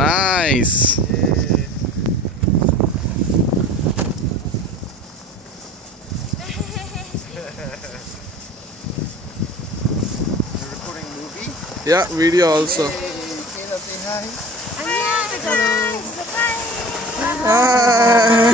Nice. You're recording a movie? Yeah, video also. Hey, Caleb, say hi. Hello. Bye. Hi.